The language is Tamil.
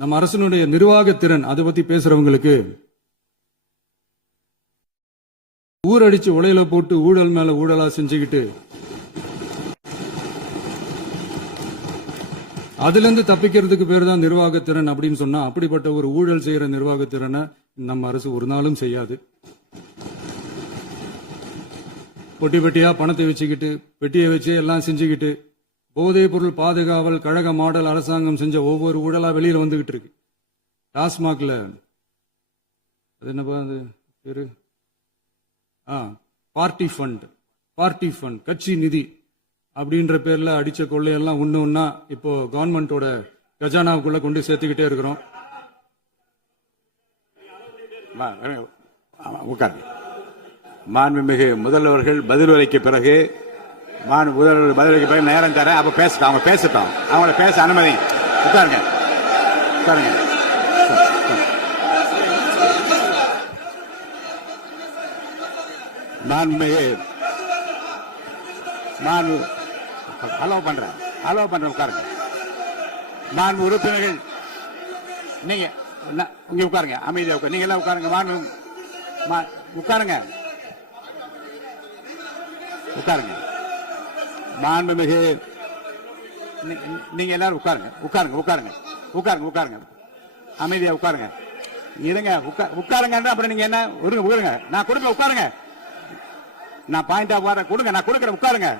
நம்ம அரசினுடைய நிர்வாகத்திறன் அதை பத்தி பேசுறவங்களுக்கு ஊரடிச்சு உலையில போட்டு ஊழல் மேல ஊழலா செஞ்சுக்கிட்டு அதுல இருந்து தப்பிக்கிறதுக்கு பேர் தான் நிர்வாகத்திறன் அப்படின்னு சொன்னா, அப்படிப்பட்ட ஒரு ஊழல் செய்யற நிர்வாகத்திறனை நம்ம அரசு ஒரு நாளும் செய்யாது. பொட்டி பெட்டியா பணத்தை வச்சுக்கிட்டு பெட்டியை வச்சு எல்லாம் செஞ்சுக்கிட்டு போதைப் பொருள் பாதுகாவல் கழக மாடல் அரசாங்கம் செஞ்ச ஒவ்வொரு ஊழலா வெளியில வந்துகிட்டு இருக்கு. டாஸ்மாக்ல அது என்னப்பா அது பேரு, பார்ட்டி ஃபண்ட் கட்சி நிதி அப்படின்ற பேர்ல அடிச்ச கொள்ளையெல்லாம் ஒண்ணா இப்போ கவர்மெண்டோட கஜானாவுக்குள்ள கொண்டு சேர்த்துக்கிட்டே இருக்கிறோம். மாண்புமிகு முதல்வர்கள் பதில் உரைக்கு பிறகு முதல்வர் பதில் உரைக்கு பிறகு நேரம் தர அப்ப பேசட்டும், அவங்க பேசட்டும், அவங்கள பேச அனுமதி. உட்காருங்க உட்காருங்க. மாண்புமிகு அலோவ் பண்றேன் உட்காருங்க. மாண்பு உறுப்பினர்கள் நீங்க இங்க உட்காருங்க, அமைதியா உட்காரு, நீங்க எல்லாம் உட்காருங்க. உட்காருங்க உட்காருங்க. மாண்புமிகு நீங்க எல்லாரும் உட்காருங்க. அமைதியா உட்காருங்க. இருங்க உட்காருங்க. அப்புறம் நீங்க என்ன உட்காருங்க, நான் கொடுப்பேன். உட்காருங்க, நான் பாயிண்டா வர கொடுங்க, நான் கொடுக்குறேன். உட்காருங்க.